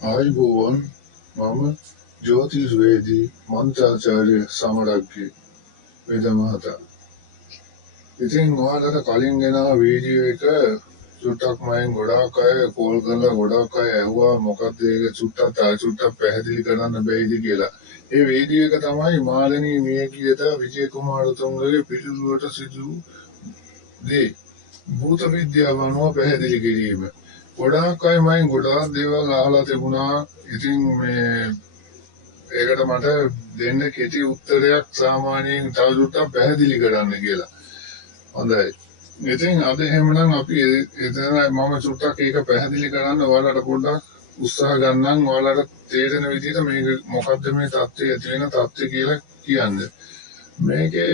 ආයුබෝවන් මම ජෝතිෂ්වේදී මන්ත්‍රාචාර්ය සමරක්ගේ වේද මහතා. ඉතින් ඔයාලට කලින් ගෙනා වීඩියෝ එක චුට්ටක් මයෙන් ගොඩාක් අය කෝල් කරලා ගොඩාක් අය ඇහුවා මොකක්ද ඒක චුට්ටක් පැහැදිලි කරන්න බැයිද කියලා. ඒ වීඩියෝ එක තමයි මාළනී මියගියද විජය කුමාරතුංගගේ පිළිතුරට සිදු දේ භූත විද්‍යාව අනුව පැහැදිලි කිරීම. ගොඩාක් අය මයින් ගොඩාක් දේවල් අහලා තිබුණා. ඉතින් ඒකට මට දෙන්න කෙටි උත්තරයක් සාමාන්‍යයෙන් තව දුරටත් පැහැදිලි කරන්න කියලා. හොඳයි. ඉතින් අද එහෙමනම් අපි එතන මම චුට්ටක් ඒක පැහැදිලි කරන්න ඔයාලට පොඩ්ඩක් උත්සාහ ගන්නම්. ඔයාලට තේරෙන විදිහට මේක මොකද්ද මේ தත්ත්වය ඇති වෙන தත්ත්වය කියලා කියන්නේ. මේකේ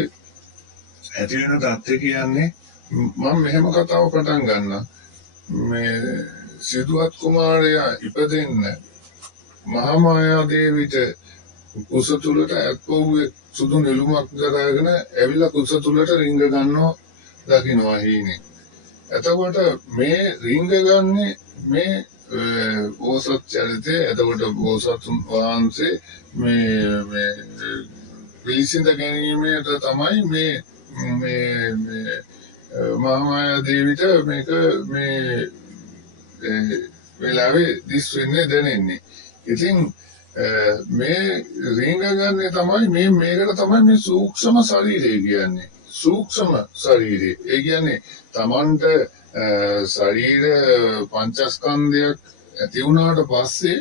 ඇති වෙන தත්ත්වය කියන්නේ මම මෙහෙම කතාව පටන් ගන්නවා. මේ සිදුවත් කුමාරයා ඉපදෙන්න මහා මායා දේවිට කුස තුලට ඇත්පොව්වේ සුදු නෙළුමක් දරාගෙන ඇවිල්ලා කුස තුලට රිංග ගන්නවා දකින්නවා හීනේ. එතකොට මේ රිංග ගන්නේ මේ බෝසත් චරිතය. එතකොට බෝසත් වහන්සේ මේ පිළිසිඳ ගැනීමට තමයි මේ මහා මායා දේවිට මේක මේ වෙලාවේ දිස් වෙන්නේ දැනෙන්නේ. ඉතින් මේ රිංග ගන්න තමයි මේකට තමයි මේ සූක්ෂම ශරීරය කියන්නේ. සූක්ෂම ශරීරය. ඒ කියන්නේ Tamanට ශරීර පංචස්කන්ධයක් ඇති වුණාට පස්සේ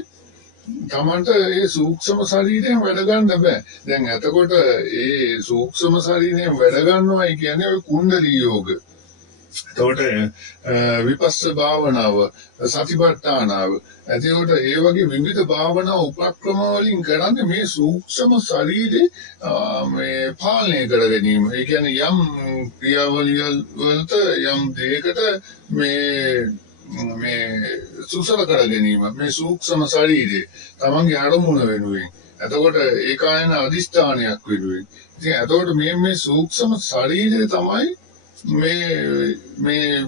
Tamanට ඒ සූක්ෂම ශරීරයෙන් වැඩ ගන්න බෑ. දැන් එතකොට ඒ සූක්ෂම ශරීරයෙන් වැඩ ගන්නවයි කියන්නේ ඔය කුණ්ඩලී යෝග. එතකොට විපස්ස භාවනාව, සතිපට්ඨානාව. එතකොට ඒ වගේ විවිධ භාවනා උපක්‍රම වලින් කරන්නේ මේ සූක්ෂම ශරීරේ මේ පාලනය කර ගැනීම. ඒ කියන්නේ යම් ක්‍රියාවලිය වලට යම් දෙයකට මේ සුසල කර ගැනීම. මේ සූක්ෂම ශරීරේ තමන්ගේ අරමුණ වෙනුවෙන්. එතකොට ඒකායන අදිෂ්ඨානයක් වෙනුවෙන්. ඉතින් එතකොට මේ සූක්ෂම ශරීරය තමයි මේ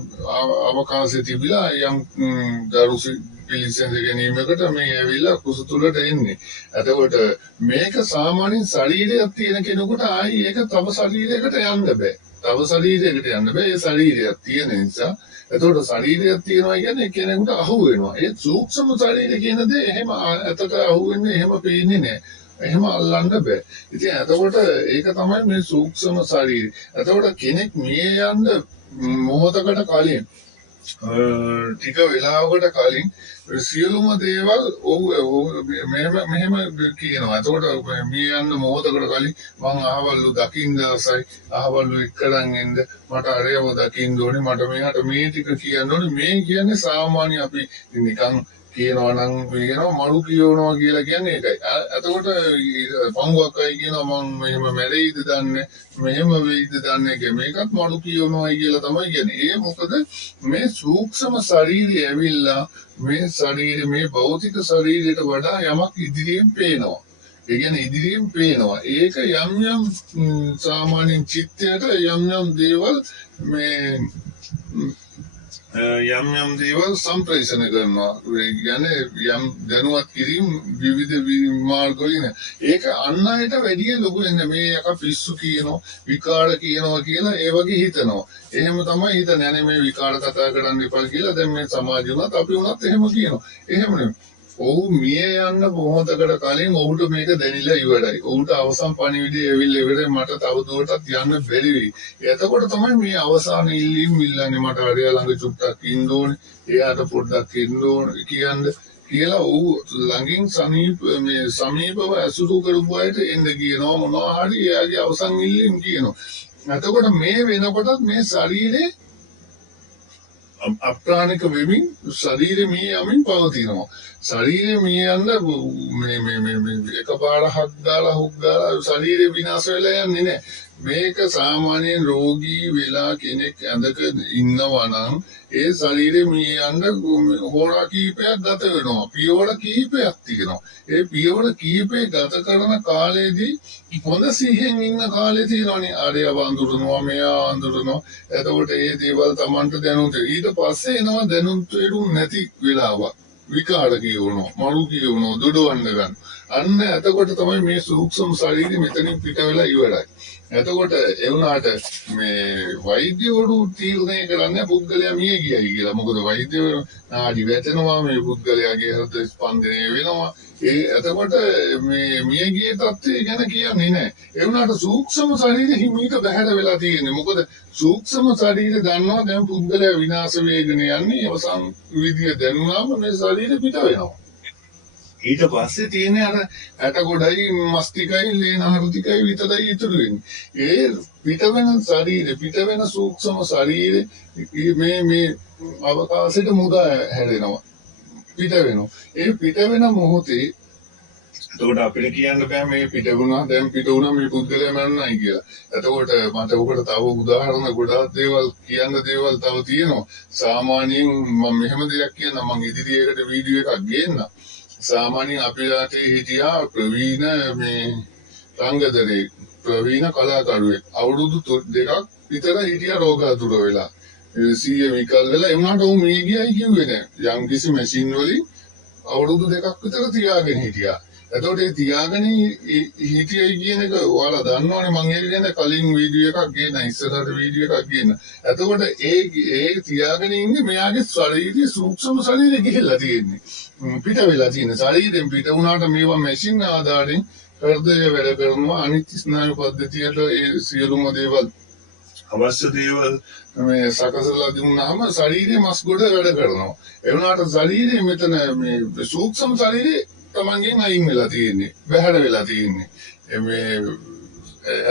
අවකාශය තිබිලා යම් දරු පිළිසඳ ගැනීමකට මේ ඇවිල්ලා කුස තුලට එන්නේ. එතකොට මේක සාමාන්‍යයෙන් ශරීරයක් තියෙන කෙනෙකුට ආයි ඒක තව ශරීරයකට යන්න බෑ. තව ශරීරයකට යන්න බෑ. ඒ ශරීරයක් තියෙන නිසා. එතකොට ශරීරයක් තියෙනවා කියන්නේ කෙනෙකුට අහු වෙනවා. ඒ සූක්ෂම ශරීරය කියන දේ එහෙම අතට අහු වෙන්නේ එහෙම පේන්නේ නෑ. එහෙම අල්ලන්න බෑ. ඉතින් එතකොට ඒක තමයි මේ සූක්ෂම ශරීරය. එතකොට කෙනෙක් මිය යන්න මොහොතකට කලින් ටික වෙලාවකට කලින් සියලුම දේවල් මෙහෙම කියනවා. එතකොට මිය යන්න මොහොතකට කලින් මං අහවල්ලු දකින්න ආසයි, අහවල්ලු එක්කරන් එන්න, මට අරයව දකින්න ඕනේ, මට මෙහාට මේ ටික කියන්න ඕනේ. මේ කියන්නේ සාමාන්‍ය අපි නිකන් කියනවා නම් කියනවා මරු කියනවා කියලා කියන්නේ ඒකයි. එතකොට පංගුවක් අය කියනවා මම මෙහෙම මැරෙයිද දන්නේ, මෙහෙම වෙයිද දන්නේ මේකත් මරු කියනවායි කියලා තමයි කියන්නේ. ඒ මොකද මේ සූක්ෂම ශරීරය ඇවිල්ලා මේ ශරීරය මේ භෞතික ශරීරයට වඩා යමක් ඉදිරියෙන් පේනවා. ඒ කියන්නේ ඉදිරියෙන් පේනවා. ඒක යම් සාමාන්‍ය චිත්තයට යම් දේවල් මේ යම් දේවල් සම්ප්‍රේෂණ කරනවා. කියන්නේ යම් දැනුවත් කිරීම විවිධ මාර්ග වලින් ඒක අන් අයට වැඩිය ලොකු වෙන්නේ. මේ යක පිස්සු කියනවා, විකාර කියනවා කියලා ඒ වගේ හිතනවා. එහෙම තමයි හිතන්නේ. අනේ මේ විකාර කතා කරන්න එපා කියලා. දැන් මේ සමාජය උනත් අපි උනත් එහෙම කියනවා. එහෙම නෙමෙයි. ඔහු මිය යන්න මොහොතකට කලින් ඔහුට මේක දැනිලා ඉවරයි. ඔහුට අවසන් පණිවිඩය ඇවිල්ලා ඉවරයි. මට තව දුරටත් යන්න බැරි වෙයි. එතකොට තමයි මේ අවසාන ඉල්ලීම් ඉල්ලන්නේ. මට අරයා ළඟ චුට්ටක් ඉන්න ඕනේ. එයාට පොඩ්ඩක් ඉන්න ඕනේ කියලා ඔහු ළඟින් සමීපව ඇසුරු කරපු අයට එන්න කියනවා. මොනවා හරි එයාගේ අවසන් ඉල්ලීම් කියනවා. එතකොට මේ වෙනකොටත් මේ ශරීරේ අප්‍රාණික වෙමින් ශරීරෙ මිය යමින් පවතිනවා. ශරීරෙ මිය යන්න මේ එකපාර හක් ගාලා ශරීරෙ විනාශ වෙලා යන්නේ නැහැ. මේක සාමාන්‍යයෙන් රෝගී වෙලා කෙනෙක් ඇඳක ඉන්නවා නම් ඒ ශරීරෙ මිය යන්න හෝරා කීපයක් ගත වෙනවා. පියවර කීපයක් තියෙනවා. ඒ පියවර කීපේ ගත කරන කාලෙදී හොඳ සිහියෙන් ඉන්න කාලේ තියෙනවානේ. ආරය වඳුරනවා, මෙයා වඳුරනවා. එතකොට ඒ දේවල් Tamanට දැනුත් ඊට පස්සේ එනවා දැනුත් නැති වෙලාවක්. විකාර කියවනවා, මරු කියවනවා, දොඩවන්න ගන්න. අන්න එතකොට තමයි මේ සූක්ෂම ශරීරෙ මෙතනින් පිට වෙලා ඉවරයි. එතකොට ඒ වුණාට මේ වෛද්‍යවරු තීරණය කරන්නේ පුද්ගලයා මිය ගියයි කියලා. මොකද වෛද්‍යවරු නාඩි වැටෙනවා, මේ පුද්ගලයාගේ හෘද ස්පන්දනය වෙනවා. එතකොට මේ මිය ගිය තත්ත්වය ගැන කියන්නේ නැහැ. ඒ වුණාට සූක්ෂම ශරීරෙ හිමීට බැහැර වෙලා තියෙන්නේ. මොකද සූක්ෂම ශරීරය දන්නවා දැන් පුද්ගලයා විනාශ වේගන යන්නේ අවසන් විදිය දැනුනාම මේ ශරීරෙ පිට වෙනවා. ඊට පස්සේ තියෙන අර ඇට ගොඩයි මස්තිකයි ලේනහරු ටිකයි විතරයි ඉතුරු වෙන්නේ. ඒ පිට වෙන ශරීරෙ පිට වෙන සූක්ෂම ශරීරෙ මේ අවකාශයට මුදා හැරෙනවා. පිට වෙනවා. ඒ පිට වෙන මොහොතේ එතකොට අපිට කියන්න බෑ මේ පිට වුණා දැන් පිට වුණා මේ පුද්ගලයා මරණයි කියලා. එතකොට මට ඔකට තව උදාහරණ ගොඩාක් දේවල් කියන්න දේවල් තව තියෙනවා. සාමාන්‍යයෙන් මම මෙහෙම දෙයක් කියන්න මම ඉදිරියකට වීඩියෝ එකක් ගේන්න. සාමාන්‍යයෙන් අපේ රටේ හිටියා ප්‍රවීණ මේ රංගදරේ ප්‍රවීණ කලාකරුවෙක්. අවුරුදු 2ක් විතර හිටියා රෝගාතුර වෙලා. සීය විකල් වෙලා එමුණාට උන් මේ ගියයි කිව්වේ නෑ. යම් කිසි මැෂින් වලින් අවුරුදු 2ක් විතර තියාගෙන හිටියා. එතකොට ඒ තියාගෙන හිටියයි කියන එක ඔයාලා දන්නවනේ මම ඒක ගැන කලින් වීඩියෝ එකක් ගේන ඉස්සරහට වීඩියෝ එකක් ගේන. එතකොට ඒ තියාගෙන ඉන්නේ මෙයාගේ ශරීරයේ සූක්ෂම ශරීරෙ ගිහිල්ලා තියෙන්නේ. පිට වෙලා තියෙන ශරීරයෙන් පිට වුණාට මේවා මැෂින් ආධාරයෙන් හෘදය වැඩ කරනවා අනිත් ස්නායු පද්ධතියට ඒ සියලුම දේවල් අවශ්‍ය දේවල් මේ සකසලා දුන්නාම ශරීරයේ මස් ගොඩ වැඩ කරනවා. ඒ වුණාට ශරීරයේ මෙතන මේ සූක්ෂම ශරීරයේ තමන්ගෙන් අයින් වෙලා තියෙන්නේ, බැහැර වෙලා තියෙන්නේ. මේ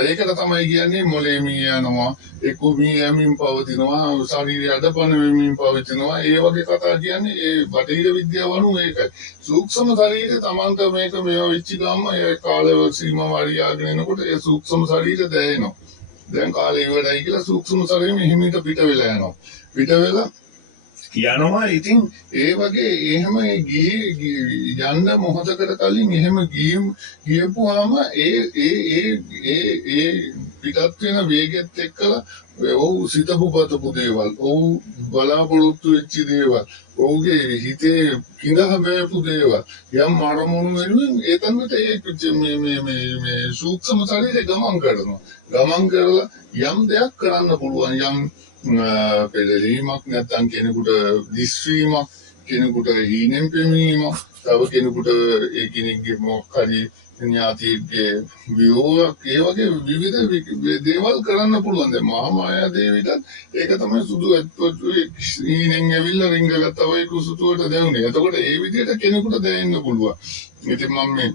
ඒකට තමයි කියන්නේ මොලේ මිය යනවා, එක්ක මිය යමින් පවතිනවා, ශරීරය අඩපණ වෙමින් පවතිනවා. ඒ වගේ කතා කියන්නේ ඒ බටහිර විද්‍යාව අනුව ඒකයි. සූක්ෂම ශරීරය තමන්ට මේක මේවා වෙච්ච ගමන් ඒ කාලය සීමා වරියාගෙන එනකොට ඒ සූක්ෂම ශරීරය දැනෙනවා. දැන් කාලය ඉවරයි කියලා සූක්ෂම ශරීරෙ හිමීට පිට වෙලා යනවා. පිට වෙලා යනවා. ඉතින් ඒ වගේ එහෙම යන්න මොහොතකට කලින් එහෙම ගියපුවාම ඒ පිටත් වෙන වේගෙත් එක්කලා ඔව් සිතපු පතපු දේවල්, ඔව් බලාපොරොත්තු වෙච්ච දේවල්, ඔව්ගේ හිතේ කිඳහ බෑපු දේවල් යම් අරමුණු වෙනුවෙන් ඒතනට මේ සූක්ෂම ශරීරය ගමන් කරනවා. ගමන් කරලා යම් දෙයක් කරන්න පුළුවන්. යම් පෙළලීමක් නැත්නම් කෙනෙකුට දිස්වීමක්, කෙනෙකුට හීනෙන් පෙමීමක්, තව කෙනෙකුට ඒ කෙනෙක්ගේ මොකක් හරි ඥාතියෙක්ගේ වියෝගයක්, ඒ වගේ විවිධ දේවල් කරන්න පුළුවන්. දැන් මහා මායා දේවියටත් ඒක තමයි සුදු ඇත්පොතුවේ හීනෙන් ඇවිල්ලා රිංගගත්තා වගේ කුසුතුවට දැනුනේ. එතකොට ඒ විදිහට කෙනෙකුට දැනෙන්න පුළුවන්. ඉතින් මම මේ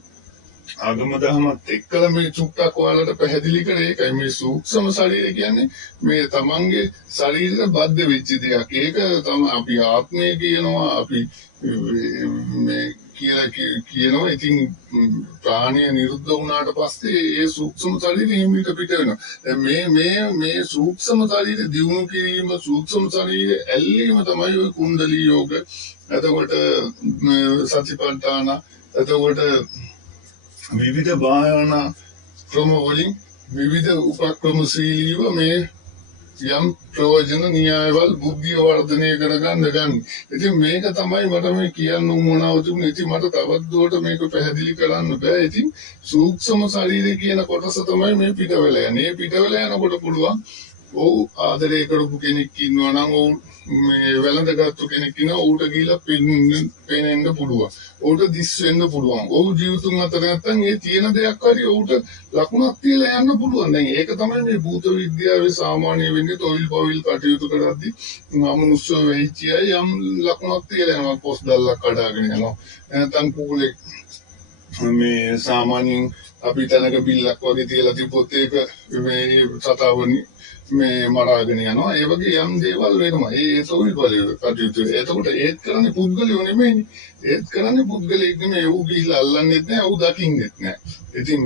ආගම දහමත් එක්කලා මේ චුට්ටක් ඔයාලට පැහැදිලි කරේ ඒකයි. මේ සූක්ෂම ශරීරය කියන්නේ මේ තමන්ගේ ශරීරයට බද්ධ වෙච්ච දෙයක්. ඒක තමයි අපි ආත්මය කියනවා, අපි මේ කියලා කියනවා. ඉතින් ප්‍රාණය නිරුද්ධ වුණාට පස්සේ ඒ සූක්ෂම ශරීරය හිමීට පිට වෙනවා. මේ සූක්ෂම ශරීරය දියුණු කිරීම, සූක්ෂම ශරීරය ඇල්ලීම තමයි ඔය කුණ්ඩලී යෝග. එතකොට සතිපට්ඨාන, එතකොට විවිධ භාවනා ක්‍රම වලින් විවිධ උපක්‍රමශීලීව මේ යම් ප්‍රයෝජන න්‍යායවල බුද්ධිය වර්ධනය කරගන්න ගන්න. ඉතින් මේක තමයි මට මේ කියන්න උවමනාව තිබුණේ. ඉතින් මට තවත් දුරට මේක පැහැදිලි කරන්න බෑ. ඉතින් සූක්ෂම ශරීරය කියන කොටස තමයි මේ පිට වෙලා යන්නේ. මේ පිට වෙලා යනකොට පුළුවන් ඔව් ආදරය කරපු කෙනෙක් ඉන්නවා නම් ඔව් මේ වැළඳගත්තු කෙනෙක් ඉන්නවා ඌට ගිහිල්ලා පෙනෙන්න පුළුවන්. ඌට දිස් වෙන්න පුළුවන්. ඔව් ජීවිතුන් අතර නැත්තම් ඒ තියෙන දෙයක් හරි ඌට ලකුණක් තියලා යන්න පුළුවන්. දැන් ඒක තමයි මේ භූත විද්‍යාවේ සාමාන්‍ය වෙන්නේ. තොইল පොවිල් කටයුතු කරද්දී අමනුෂ්‍ය වෙච්ච අය යම් ලකුණක් තියලා යනවා. පොස් දැල්ලක් කඩාගෙන යනවා. නැත්තම් කුකුලෙක් මේ සාමාන්‍යයෙන් අපි තනක බිල්ලක් වගේ තියලා තිබ්බොත් ඒක මේ සතාවනි මේ මරාගෙන යනවා. ඒ වගේ යම් දේවල් වෙනවා. ඒ තොවිල් වල කටයුතු. එතකොට ඒත් කරන්නේ පුද්ගලයෝ නෙමෙයිනේ. ඒත් කරන්නේ පුද්ගලයෙක් නෙමෙයි. ඌ ගිහිල්ලා අල්ලන්නෙත් නෑ, ඌ දකින්නෙත් නෑ. ඉතින්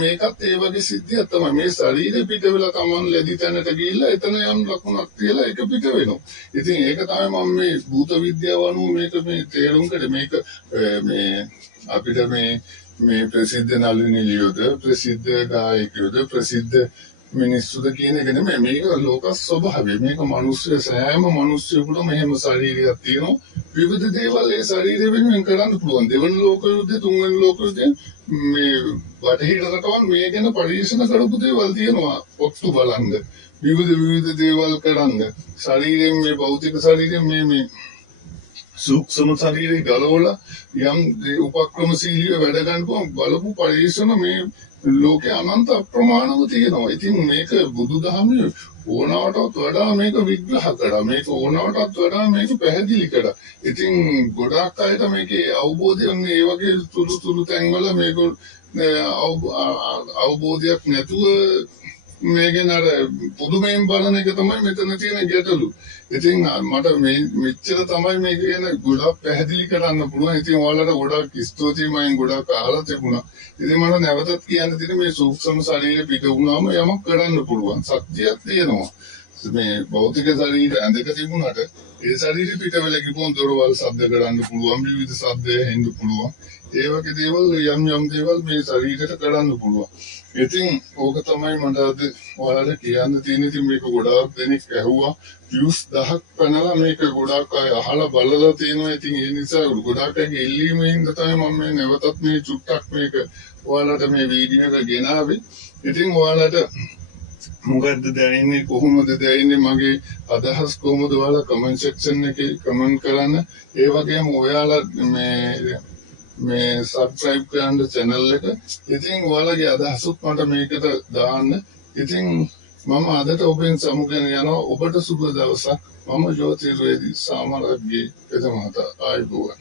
මේකත් ඒ වගේ සිද්ධියක් තමයි. මේ ශරීරෙ පිට වෙලා Taman ලැබි තැනට ගිහිල්ලා එතන යම් ලකුණක් තියලා ඒක පිට වෙනවා. ඉතින් ඒක තමයි මම මේ භූත විද්‍යාව අනුව මේක මේ තේරුම් කරේ. මේක මේ අපිට මේ ප්‍රසිද්ධ නළුනිලියෝද, ප්‍රසිද්ධ ගායකයෝද, ප්‍රසිද්ධ මිනිස්සුද කියන එක නෙමෙයි. මේක ලෝක ස්වභාවය. මේක මිනිස්සු සෑම මිනිස්සුෙකුටම එහෙම ශරීරයක් තියෙනවා. විවිධ දේවල් ඒ ශරීරය වෙනුවෙන් කරන්න පුළුවන්. දෙවන ලෝක යුද්ධය, තුන්වෙනි ලෝක යුද්ධය මේ බටහිර රටවල් මේ ගැන පරීක්ෂණ කරපු දේවල් තියෙනවා. ඔත්තු බලන්න. විවිධ දේවල් කරන්න. ශරීරයෙන් මේ භෞතික ශරීරයෙන් මේ සූක්ෂම ශරීරය ගලවලා යම් උපක්‍රමශීලීව වැඩ ගන්නවා බලපු පරීක්ෂණ මේ ලෝකේ අනන්ත අප්‍රමාණව තියෙනවා. ඉතින් මේක බුදුදහමේ ඕනවටත් වඩා මේක විග්‍රහ කරා. මේක ඕනවටත් වඩා මේක පැහැදිලි කරා. ඉතින් ගොඩාක් අයට මේකේ අවබෝධය මේ වගේ තුරු තැන්වල මේක අවබෝධයක් නැතුව මේ ගැන අර පුදුමයෙන් බලන එක තමයි මෙතන තියෙන ගැටලු. ඉතින් මට මේ මෙච්චර තමයි මේක ගැන ගොඩක් පැහැදිලි කරන්න පුළුවන්. ඉතින් ඔයාලට ගොඩක් ස්තුතියි මම ගොඩක් අහලා තිබුණා. ඉතින් මට නැවතත් කියන්න තියෙන මේ සූක්ෂම ශරීරය පිට වුණාම යමක් කරන්න පුළුවන්. සත්‍යයක් තියෙනවා. මේ භෞතික ශරීරය ඇඳක තිබුණාට ඒ ශරීරය පිට වෙලා ගිහුවොත් දොරවල් ශබ්ද කරන්න පුළුවන්. විවිධ ශබ්ද ඇහෙන්න පුළුවන්. ඒ වගේ දේවල් යම් දේවල් මේ ශරීරයට කරන්න පුළුවන්. ඉතින් ඕක තමයි මට අද ඔයාලට කියන්න තියෙන. ඉතින් මේක ගොඩාක් දෙනෙක් ඇහුවා. views 1000ක් පැනලා මේක ගොඩාක් අය අහලා බලලා තියෙනවා. ඉතින් ඒ නිසා ගොඩාක් අයගේ ඉල්ලීමෙන් තමයි මම මේ නැවතත් මේ චුට්ටක් මේක ඔයාලට මේ වීඩියෝ එක ගෙනාවේ. ඉතින් ඔයාලට මොකද්ද දැනෙන්නේ, කොහොමද දැනෙන්නේ, මගේ අදහස් කොහොමද, ඔයාලා කමෙන්ට් සෙක්ෂන් එකේ කමෙන්ට් කරන්න. ඒ වගේම ඔයාලා මේ සබ්ස්ක්‍රයිබ් කරන්න channel එක. ඉතින් ඔයාලගේ අදහසුත් මට මේකට දාන්න. ඉතින් මම අදට ඔබෙන් සමුගෙන යනවා. ඔබට සුබ දවසක්. මම ජෝතිර්වේදී සාමරත්ගේ පෙදමහතා. ආයුබෝවන්.